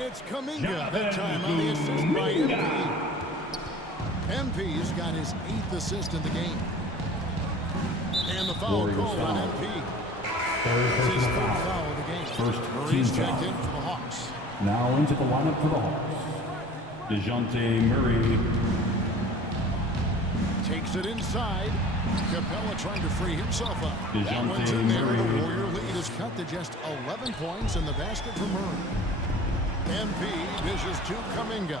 And it's Kuminga that time on the assist by MP. MP's got his 8th assist in the game. And the foul called on MP. It's his 3rd foul of the game. Murray's checked in for the Hawks. Now into the lineup for the Hawks. DeJounte Murray. Takes it inside. Capella trying to free himself up. That one's in DeJounte there. The Murray. Warrior lead is cut to just 11 points in the basket for Murray. MP dishes to Kuminga.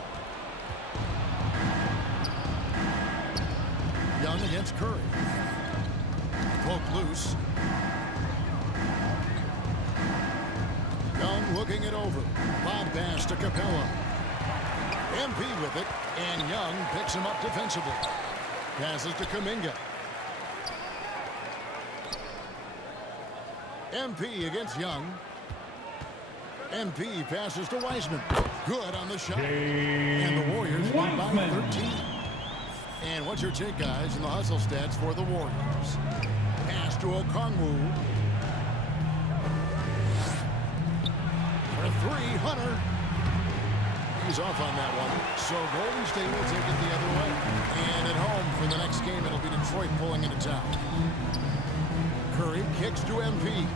Young against Curry. Poked loose. Young looking it over. Lob pass to Capella. MP with it, and Young picks him up defensively. Passes to Kuminga. MP against Young. MP passes to Wiseman. Good on the shot. And the Warriors lead by 13. And what's your take, guys, in the hustle stats for the Warriors? Pass to Okongwu. For 3, Hunter. He's off on that one. So Golden State will take it the other way. And at home for the next game, it'll be Detroit pulling into town. Curry kicks to MP.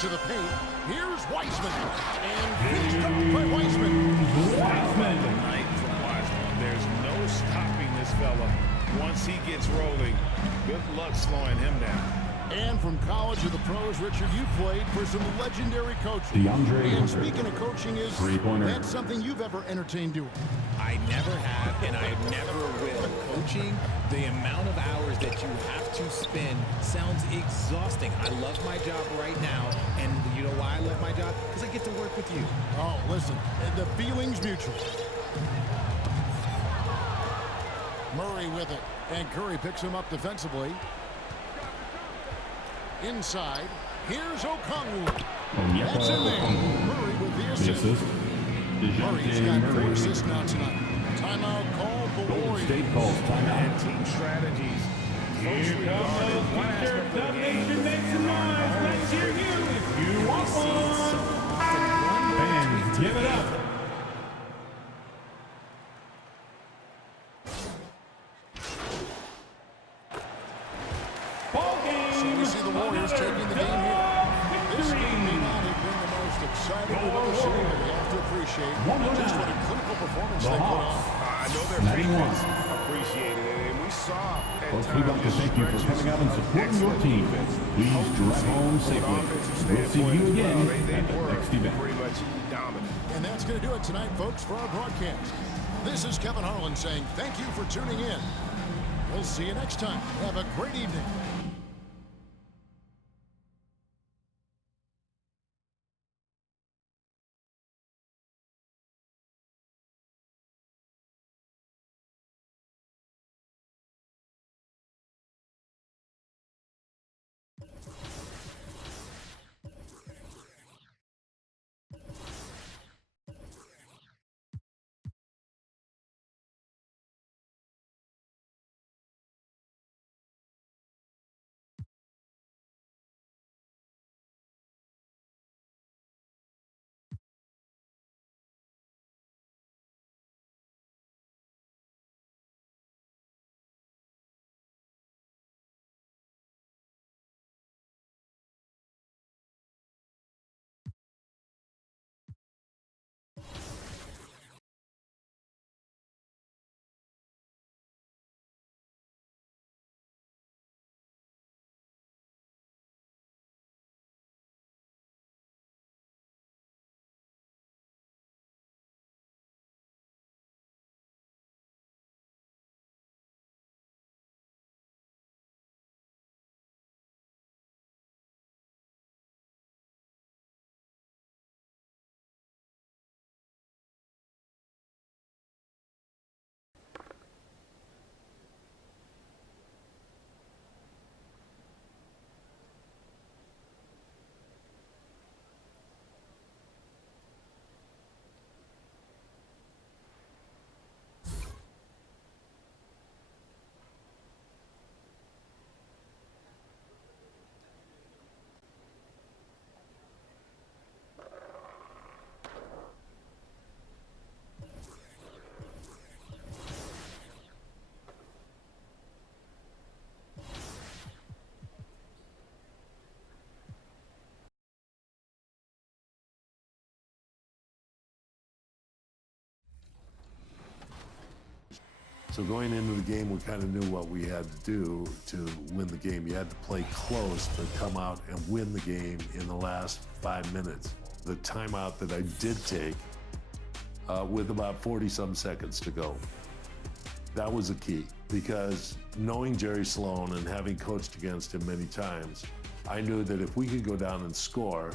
To the paint. Here's Wiseman. And finished up by Wiseman. Wiseman. Night from Wiseman. There's no stopping this fella. Once he gets rolling, good luck slowing him down. And from college to the pros, Richard, you played for some legendary coaches. DeAndre And Hunter. speaking of coaching, is Three-pointer. that something you've ever entertained doing? I never have, and I never will. Coaching, the amount of hours that you have to spend sounds exhausting. I love my job right now, and you know why I love my job? Because I get to work with you. Oh, listen, the feeling's mutual. Murray with it, and Curry picks him up defensively. Inside, here's Okongwu. That's in there. Murray with the The assist. assist. Murray's DeJounte got 4 Murray. assists now tonight. Timeout called the Golden Warriors. State calls timeout. And team strategies. Here comes one aspect of the game. Make some noise. Let's hear you if you want one. Fans, give it up. Ball game. So we see the Warriors taking the game here. This game may not have been the most exciting we've ever seen, but you have to appreciate just what a clinical performance they put on. I know their 91. fans appreciated it, and we saw at Folks, times we'd like to thank you for coming out and supporting your team. Please drive home safely. We'll see you again at the next event. pretty much dominant. And that's going to do it tonight, folks, for our broadcast. This is Kevin Harlan saying thank you for tuning in. We'll see you next time. Have a great evening. So going into the game, we kind of knew what we had to do to win the game. You had to play close, but come out and win the game in the last 5 minutes. The timeout that I did take with about 40-some seconds to go, that was a key, because knowing Jerry Sloan and having coached against him many times, I knew that if we could go down and score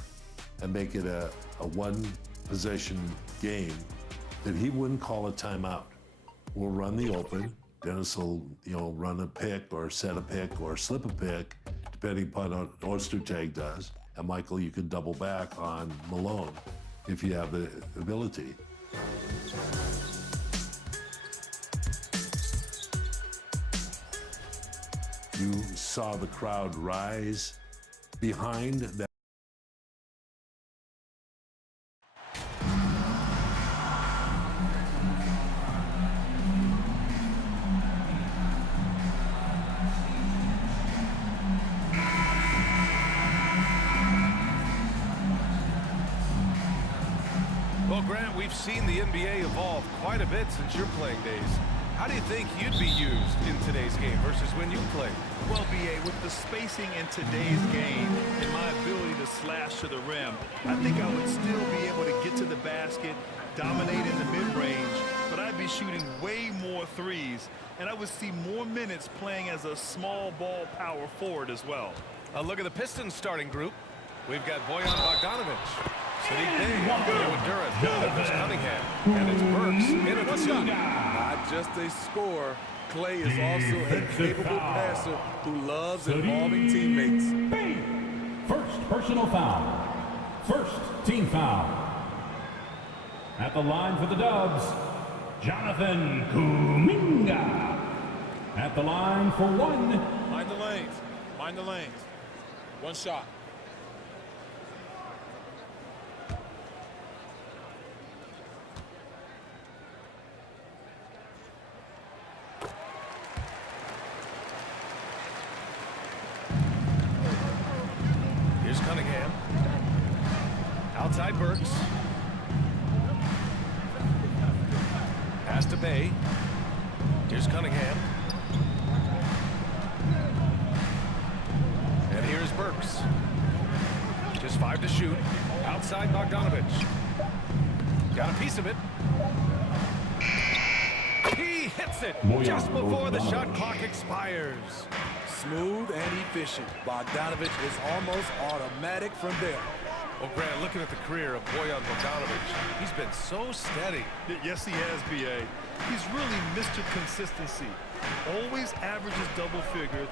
and make it a one-possession game, that he wouldn't call a timeout. We'll run the open. Dennis will, run a pick or set a pick or slip a pick, depending upon what Ostertag does. And Michael, you can double back on Malone if you have the ability. You saw the crowd rise behind that. Well, Grant, we've seen the NBA evolve quite a bit since your playing days. How do you think you'd be used in today's game versus when you played? Well, B.A., with the spacing in today's game and my ability to slash to the rim, I think I would still be able to get to the basket, dominate in the mid-range, but I'd be shooting way more threes, and I would see more minutes playing as a small ball power forward as well. A look at the Pistons starting group. We've got Bojan Bogdanovic, Sadiq Bey, Joe Durant, Chris Cunningham, and it's Burks in a shot. Not just a scorer, Clay is also a capable passer who loves involving teammates. First personal foul. First team foul. At the line for the Dubs, Jonathan Kuminga. At the line for one. Mind the lanes. Mind the lanes. One shot. Here's Cunningham. Outside Burks. Pass to Bey. Here's Cunningham. And here's Burks. Just 5 to shoot. Outside Bogdanovic. Got a piece of it. He hits it just before the shot clock expires. Smooth and efficient. Bogdanovic is almost automatic from there. Well, Grant, looking at the career of Bojan Bogdanovic, he's been so steady. Yes, he has, B.A. He's really Mr. Consistency. Always averages double figures.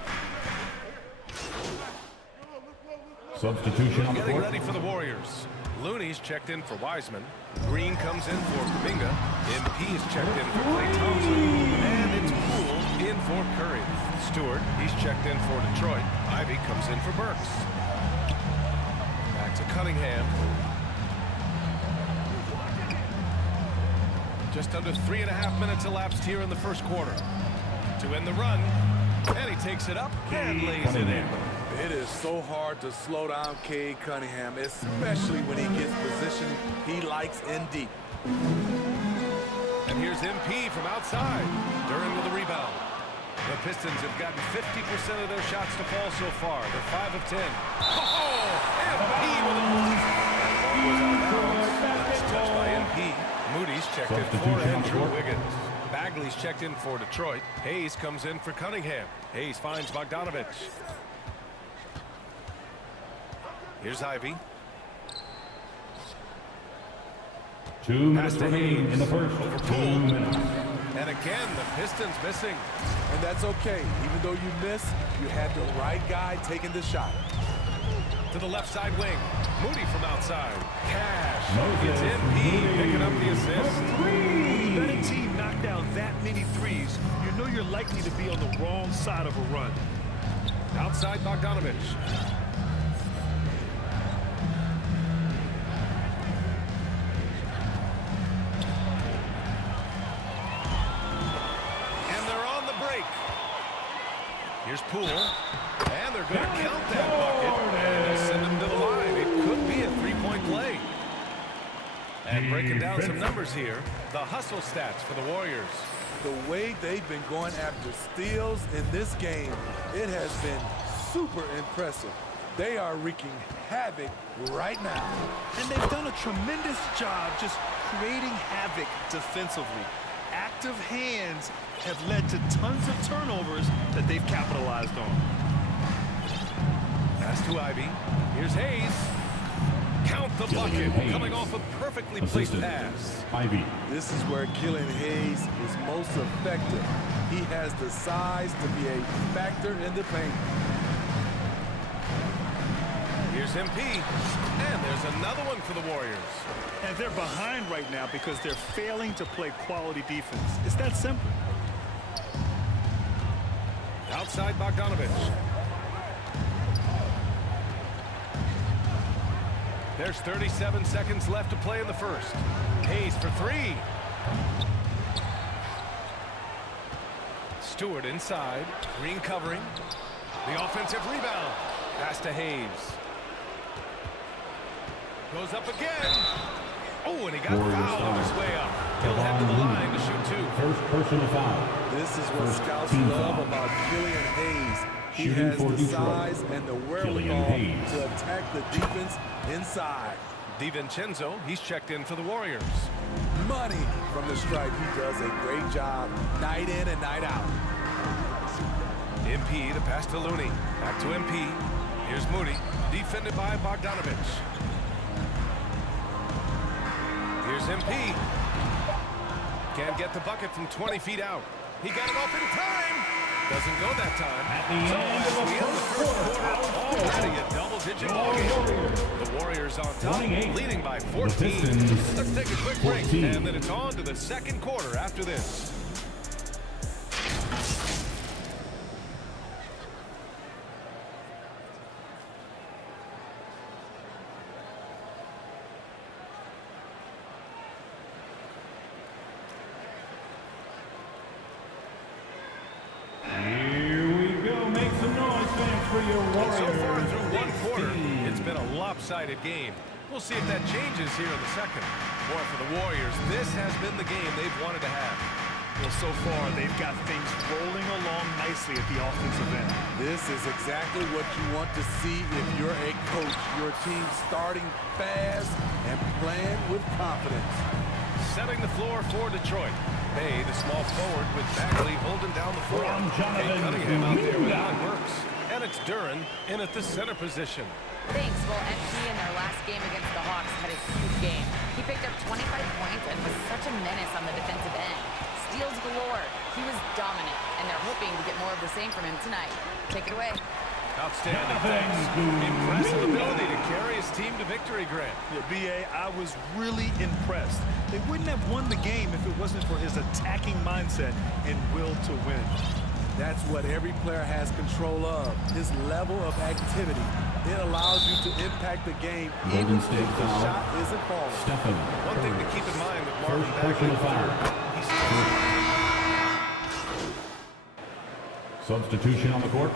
Substitution on the Getting court. ready for the Warriors. Looney's checked in for Wiseman. Green comes in for Kuminga. MP is checked in for Klay Thompson. And it's Poole in for Curry. Stewart, he's checked in for Detroit. Ivy comes in for Burks. Back to Cunningham. Just under 3.5 minutes elapsed here in the first quarter. To end the run. And he takes it up and lays it in. It is so hard to slow down Cade Cunningham, especially when he gets position he likes in deep. And here's MP from outside. Duran with a rebound. The Pistons have gotten 50% of their shots to fall so far. They're 5 of 10. Oh, MP with a block. That ball was out of bounds. Nice touch by MP. Moody's checked in for Andrew Wiggins. Bagley's checked in for Detroit. Hayes comes in for Cunningham. Hayes finds Bogdanovic. Here's Ivy. 2 minutes remaining in the first. 2 minutes. And again, the Pistons missing. And that's okay. Even though you miss, you had the right guy taking the shot. To the left side wing. Moody from outside. Cash. Moses It's MP Moody. picking up the assist. When you let a team knock down that many threes, you know you're likely to be on the wrong side of a run. Outside Bogdanovic. Here's Poole, and they're going to count that bucket and send him to the line. It could be a three-point play. And breaking down some numbers here, the hustle stats for the Warriors. The way they've been going after steals in this game, it has been super impressive. They are wreaking havoc right now. And they've done a tremendous job just creating havoc defensively. Active hands have led to tons of turnovers that they've capitalized on. Pass to Ivy. Here's Hayes. Count the bucket. Coming off a perfectly placed pass. Ivy. This is where Killian Hayes is most effective. He has the size to be a factor in the paint. Here's MP. And there's another one for the Warriors. And they're behind right now because they're failing to play quality defense. It's that simple. Outside Bogdanovich. There's 37 seconds left to play in the first. Hayes for three. Stewart inside. Green covering. The offensive rebound. Pass to Hayes. Goes up again. Oh, and he got fouled on his way up. He'll head to the line to shoot two. First personal foul. This is what First scouts team love foul. about Killian Hayes. He Shooting has for the Detroit. size and the wherewithal Hayes. to attack the defense inside. DiVincenzo, he's checked in for the Warriors. Money from the stripe. He does a great job night in and night out. MP, the pass to Looney. Back to MP. Here's Moody, defended by Bogdanovich. Here's MP. Can't get the bucket from 20 feet out. He got it off in time. Doesn't go that time. At the end of the first quarter, already a double-digit ball game. The Warriors on top, leading by 14. Pistons, Let's take a quick break, 14. and then it's on to the second quarter after this. So far through one quarter, it's been a lopsided game. We'll see if that changes here in the second. Boy, for the Warriors, this has been the game they've wanted to have. Well, so far, they've got things rolling along nicely at the offensive end. This is exactly what you want to see if you're a coach. Your team starting fast and playing with confidence. Setting the floor for Detroit. Bay, the small forward, with Bagley holding down the floor. And Cunningham out there with Allen Burks. And it's Duren in at the center position. Thanks. Well, MP in their last game against the Hawks had a huge game. He picked up 25 points and was such a menace on the defensive end. Steals galore. He was dominant, and they're hoping to get more of the same from him tonight. Take it away. Outstanding. Thanks. Impressive ability to carry his team to victory, Grant. Yeah, B.A., I was really impressed. They wouldn't have won the game if it wasn't for his attacking mindset and will to win. That's what every player has control of, his level of activity. It allows you to impact the game even if the shot isn't falling. Stephen. One thing to keep in mind with Marvin First Bagley, personal foul. Substitution on the court.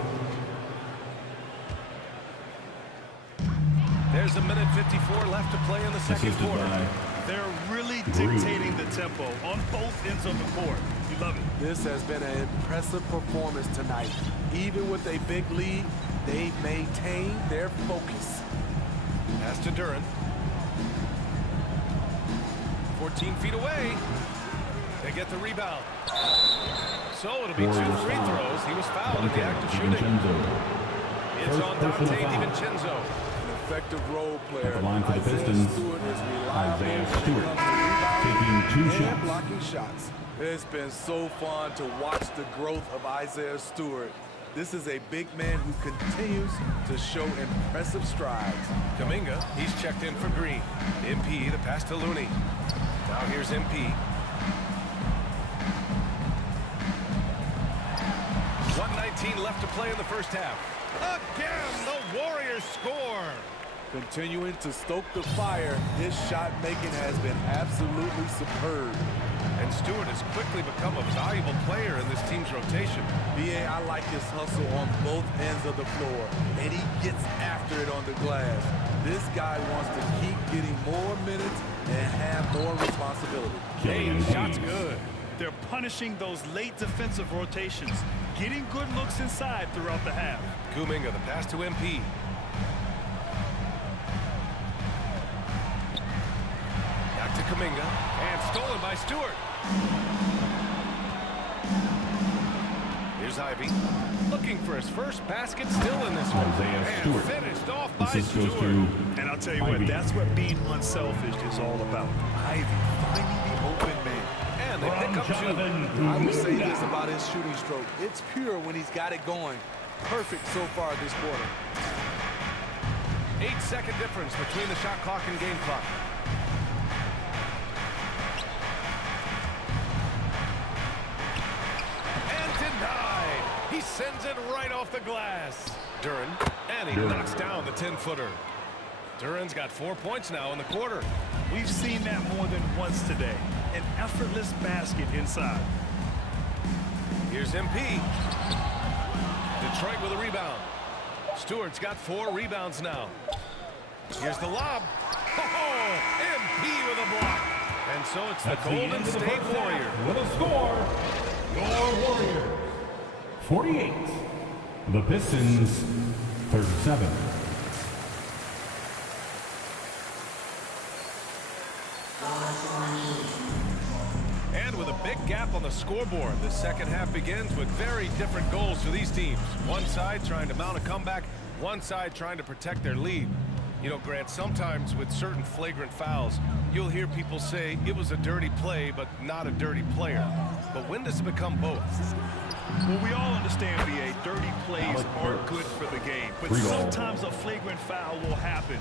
There's a minute 54 left to play in the second Assisted quarter. by They're really Green. dictating the tempo on both ends of the court. You love it. This has been an impressive performance tonight. Even with a big lead, they maintain their focus. Pass to Duren. 14 feet away. They get the rebound. So it'll be Warriors 2 free foul. throws. He was fouled at the act of shooting. DiVincenzo. It's First on personal Dante foul. DiVincenzo. An effective role player. At the line for the Isaiah Pistons, Stewart is reliable Isaiah when it Stewart comes to rebounding taking 2 and shots. blocking shots. It's been so fun to watch the growth of Isaiah Stewart. This is a big man who continues to show impressive strides. Kuminga, he's checked in for Green. MP, the pass to Looney. Now here's MP. 1:19 left to play in the first half. Again, the Warriors score. Continuing to stoke the fire, his shot making has been absolutely superb. And Stewart has quickly become a valuable player in this team's rotation. B.A., I like his hustle on both ends of the floor, and he gets after it on the glass. This guy wants to keep getting more minutes and have more responsibility. Hey, shot's good. They're punishing those late defensive rotations, getting good looks inside throughout the half. Kuminga, the pass to MP. Back to Kuminga, and stolen by Stewart. Here's Ivy, looking for his first basket, still in this one. Isaiah And Stewart. finished off by Assist goes Stewart. to And I'll tell you Ivy. what, that's what being unselfish is all about. Ivy finding the open man. And they pick up two. Jonathan I would say Kuminga. this about his shooting stroke. It's pure when he's got it going. Perfect so far this quarter. 8-second difference between the shot clock and game clock. And denied. He sends it right off the glass. Duren, and he knocks down the 10-footer. Duren's got 4 points now in the quarter. We've seen that more than once today. An effortless basket inside. Here's MP. Detroit with a rebound. Stewart's got 4 rebounds now. Here's the lob. Oh, MP with a block. And so it's the That's the Golden end of the State first half. Warriors. With a score, your Warriors 48. The Pistons 37. And with a big gap on the scoreboard, the second half begins with very different goals for these teams. One side trying to mount a comeback, one side trying to protect their lead. You know, Grant, sometimes with certain flagrant fouls, you'll hear people say it was a dirty play, but not a dirty player. But when does it become both? Well, we all understand, B.A., dirty plays aren't good for the game. But sometimes a flagrant foul will happen.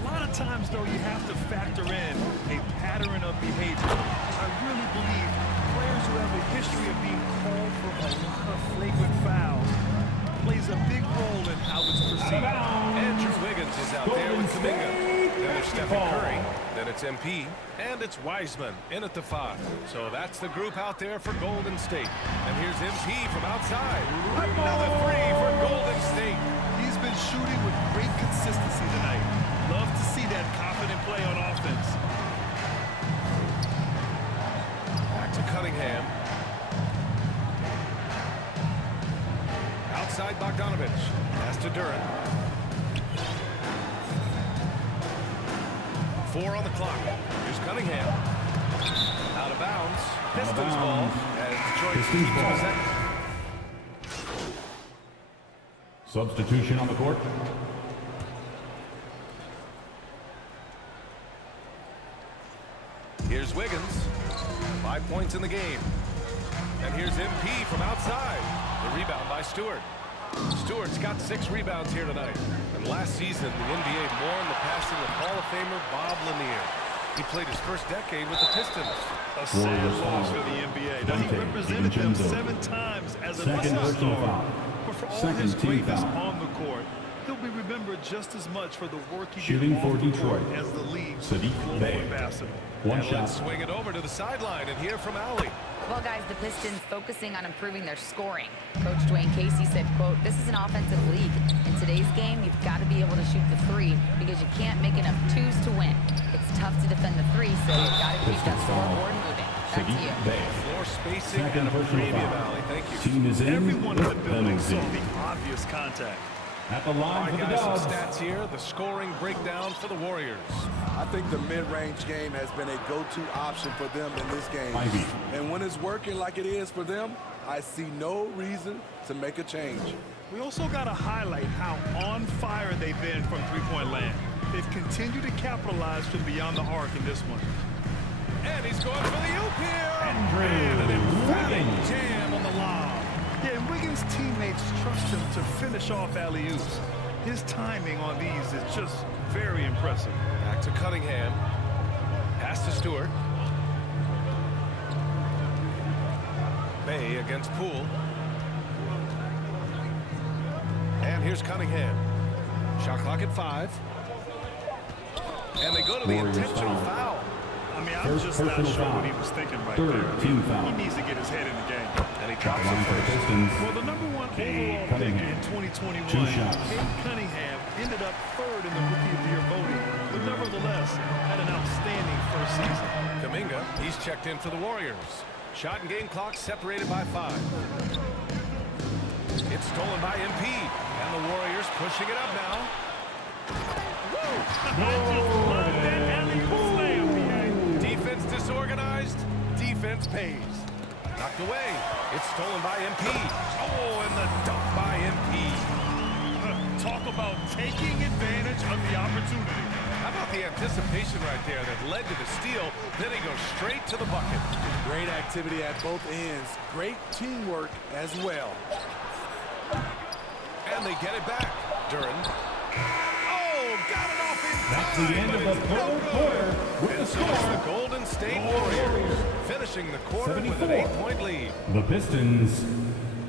A lot of times, though, you have to factor in a pattern of behavior. I really believe players who have a history of being called for a lot of flagrant fouls plays a big role in how it's perceived. Andrew Wiggins is out there with Kuminga. Then there's Stephen Curry. Then it's MP. And it's Wiseman in at the 5. So that's the group out there for Golden State. And here's MP from outside. Another 3 for Golden State. He's been shooting with great consistency tonight. Love to see that confident play on offense. Back to Cunningham. Outside Bogdanovich. Pass to Duren. 4 on the clock. Here's Cunningham. Out of bounds. Pistons ball. And Detroit Pistons keeps ball. possession. Substitution on the court. Here's Wiggins. 5 points in the game. And here's MP from outside. The rebound by Stewart. Stewart's got 6 rebounds here tonight. And last season, the NBA mourned the passing of Hall of Famer Bob Lanier. He played his first decade with the Pistons. A sad loss for the NBA. Now, he represented them 7 times as a Second personal star. foul. But for all Second his team greatness foul. on the court, he'll be remembered just as much for the work he Shooting did for off the court Detroit, as the league's Sadiq global Bey. ambassador. One And shot. let's swing it over to the sideline and hear from Allie. Well, guys, the Pistons focusing on improving their scoring. Coach Dwayne Casey said, quote, "This is an offensive league. In today's game, you've got to be able to shoot the 3 because you can't make enough 2s to win. It's tough to defend the 3, so you've got to keep that scoreboard moving." Back to you. Sadiq Bey. Floor spacing Second and a personal premium, foul. Allie. Thank you. Team is in Everyone in the with building saw penalty. the obvious contact. At the All line right, for the guys, some Dubs. stats here. The scoring breakdown for the Warriors. I think the mid-range game has been a go-to option for them in this game. Ivy. And when it's working like it is for them, I see no reason to make a change. We also got to highlight how on fire they've been from three-point land. They've continued to capitalize from beyond the arc in this one. And he's going for the oop here. Andrew And an emphatic Wiggins. jam on the lob. Yeah, and Wiggins' teammates trust him to finish off alley-oops. His timing on these is just very impressive. Back to Cunningham. Pass to Stewart. Bey against Poole. And here's Cunningham. Shot clock at 5. And they go to the Warriors intentional foul. foul. I mean, I'm First just not personal sure foul. what he was thinking right Third there. team foul. He needs to get his head in the game. And he At drops the line it for the first. Pistons. Well, the number 1 Cade overall pick Cunningham. in 2021, 2 shots. Cade Cunningham ended up 3rd in the Rookie of the Year voting, but nevertheless had an outstanding first season. Kuminga, he's checked in for the Warriors. Shot and game clock separated by 5. It's stolen by MP. And the Warriors pushing it up now. Defense disorganized. Defense pays. Knocked away. It's stolen by MP. Oh, and the dunk by MP. Talk about taking advantage of the opportunity. How about the anticipation right there that led to the steal, then he goes straight to the bucket. Great activity at both ends. Great teamwork as well. And they get it back. Duren. Oh, got it off in time. That's the end of the third quarter with the And so it's score. the Golden State Warriors finishing the quarter with an 8-point lead. The Pistons,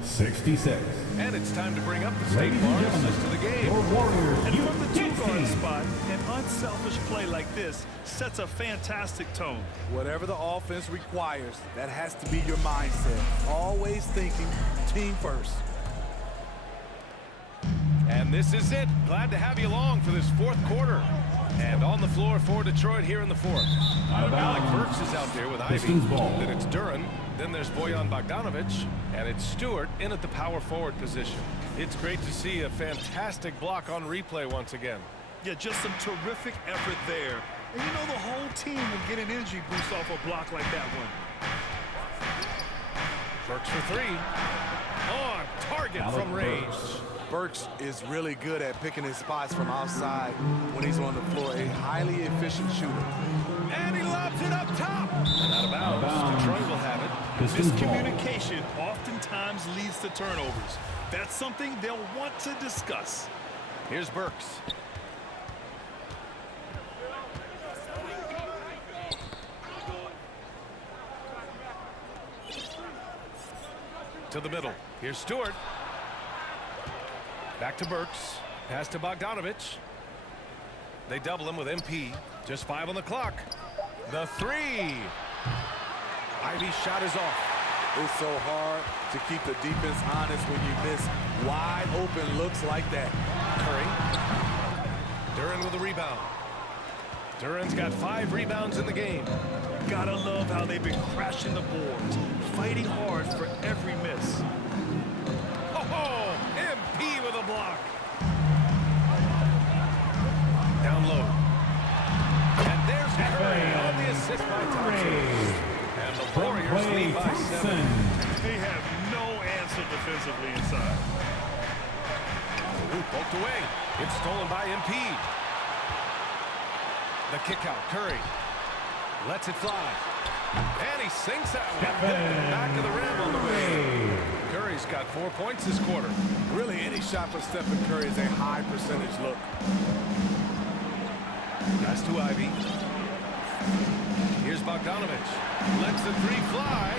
66. And it's time to bring up the State Ladies and Farm gentlemen, assist to the game. your Warriors, And from the two-guard team. spot, an unselfish play like this sets a fantastic tone. Whatever the offense requires, that has to be your mindset. Always thinking team first. And this is it. Glad to have you along for this fourth quarter. And on the floor for Detroit here in the fourth. Out of Alec bounds. Burks is out there with Ivy. Pistons ball. Then it's Duren. Then there's Bojan Bogdanovic. And it's Stewart in at the power forward position. It's great to see a fantastic block on replay once again. Yeah, just some terrific effort there. And you know the whole team will get an energy boost off a block like that one. Burks for 3. On target Alec from range. Burks. Burks is really good at picking his spots from outside when he's on the floor. A highly efficient shooter. And he lobs it up top. And out of bounds. Detroit will have it. Pistons ball. Miscommunication oftentimes leads to turnovers. That's something they'll want to discuss. Here's Burks. To the middle. Here's Stewart. Back to Burks. Pass to Bogdanovic. They double him with MP. Just 5 on the clock. The 3. Ivy's shot is off. It's so hard to keep the defense honest when you miss wide open looks like that. Curry. Duren with a rebound. Duren's got 5 rebounds in the game. Gotta love how they've been crashing the boards, fighting hard for every miss. Oh, MP with a block. Down low. And there's Curry on the assist by Thompson. And the Warriors lead by 7. They have no answer defensively inside. Ooh, poked away. It's stolen by MP. The kick out. Curry lets it fly. And he sinks that one. Back to the rim on the way. Curry's got 4 points this quarter. Really, any shot for Stephen Curry is a high percentage look. Pass to Ivy. Here's Bogdanovic. Lets the 3 fly.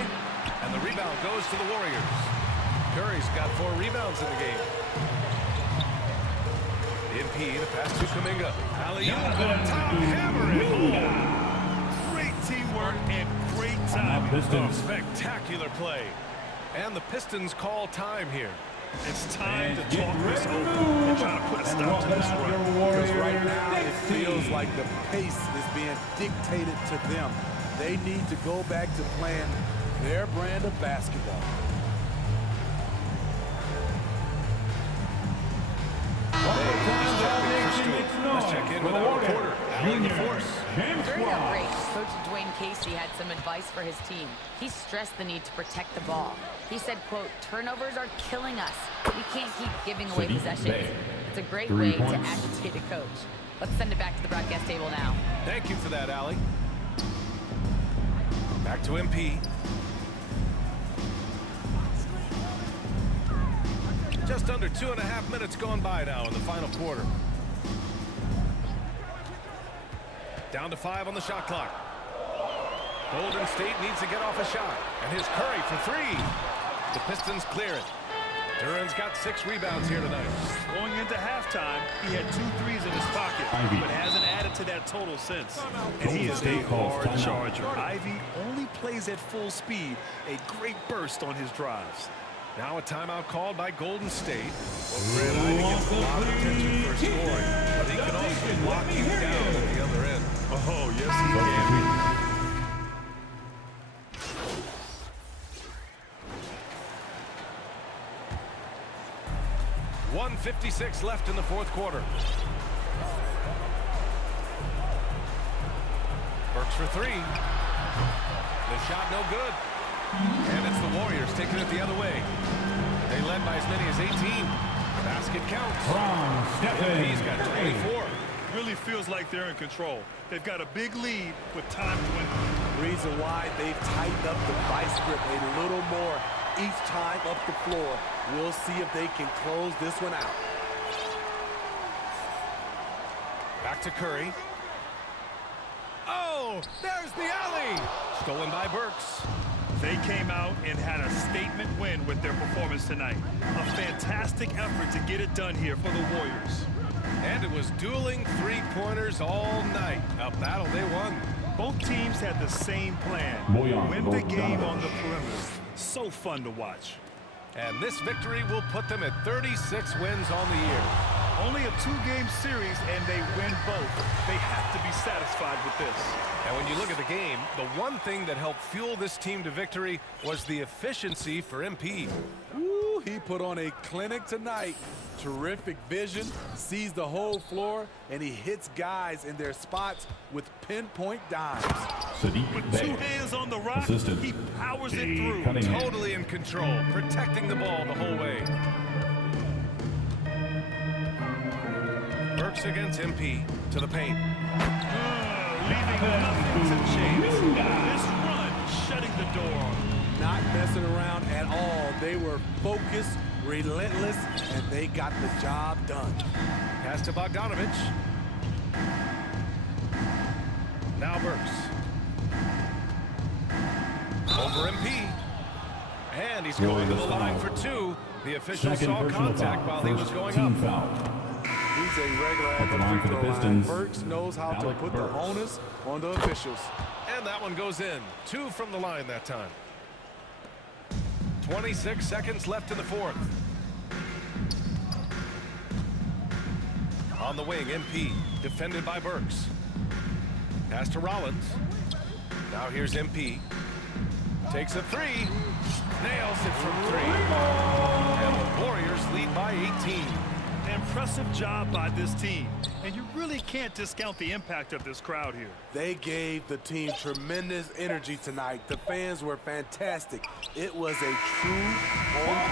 And the rebound goes to the Warriors. Curry's got 4 rebounds in the game. MP, the pass to Kuminga. Alley-oop, top hammer it home. Great teamwork and great timing. Pistons. Spectacular play. And the Pistons call time here. It's time to And get talk this ready to over move. and try to put a And stop to welcome this out run. your Because right Warriors, now it Dixie. feels like the pace is being dictated to them. They need to go back to playing their brand of basketball. Let's check in with our reporter, Alan LaForce. During that break, Coach Dwayne Casey had some advice for his team. He stressed the need to protect the ball. He said, quote, turnovers are killing us. We can't keep giving away Sadiq possessions. Bey. It's a great 3 way to points. agitate a coach. Let's send it back to the broadcast table now. Thank you for that, Allie. Back to MP. Just under 2.5 minutes gone by now in the final quarter. Down to 5 on the shot clock. Golden State needs to get off a shot. And here's Curry for 3. The Pistons clear it. Duren's got 6 rebounds here tonight. Going into halftime, he had 2 threes in his pocket, Ivy. but hasn't added to that total since. And Golden he is a State calls hard timeout. charger. Ivy only plays at full speed, a great burst on his drives. Now a timeout called by Golden State. Well, Grant Ivy gets a lot of attention for scoring, but he can also lock you down at the other end. Oh, yes, he can. 1:56 left in the fourth quarter. Burks for three. The shot no good. And it's the Warriors taking it the other way. They led by as many as 18. Basket counts. He's got 24. Really feels like they're in control. They've got a big lead with time to win. Reason why they've tightened up the vice grip a little more each time up the floor. We'll see if they can close this one out. Back to Curry. Oh, there's the alley. Stolen by Burks. They came out and had a statement win with their performance tonight. A fantastic effort to get it done here for the Warriors. And it was dueling three-pointers all night. A battle they won. Both teams had the same plan. Win the game on the perimeter. So fun to watch. And this victory will put them at 36 wins on the year. Only a two-game series, and they win both. They have to be satisfied with this. And when you look at the game, the one thing that helped fuel this team to victory was the efficiency for MP. Ooh, he put on a clinic tonight. Terrific vision, sees the whole floor, and he hits guys in their spots with pinpoint dimes. With two hands on the rock, he powers it through. Totally in control, protecting the ball the whole way. Burks against MP to the paint. Leaving nothing to chance. This run shutting the door. Not messing around at all. They were focused, relentless, and they got the job done. Pass to Bogdanovic. Now Burks. Over MP. And he's going to the line for two. The official saw contact while he was going up. He's a regular at the free throw line. Burks knows how to put the onus on the officials. And that one goes in. Two from the line that time. 26 seconds left in the fourth. On the wing, MP, defended by Burks. Pass to Rollins. Now here's MP. Takes a three. Nails it from three. And the Warriors lead by 18. Impressive job by this team. And you really can't discount the impact of this crowd here. They gave the team tremendous energy tonight. The fans were fantastic. It was a true home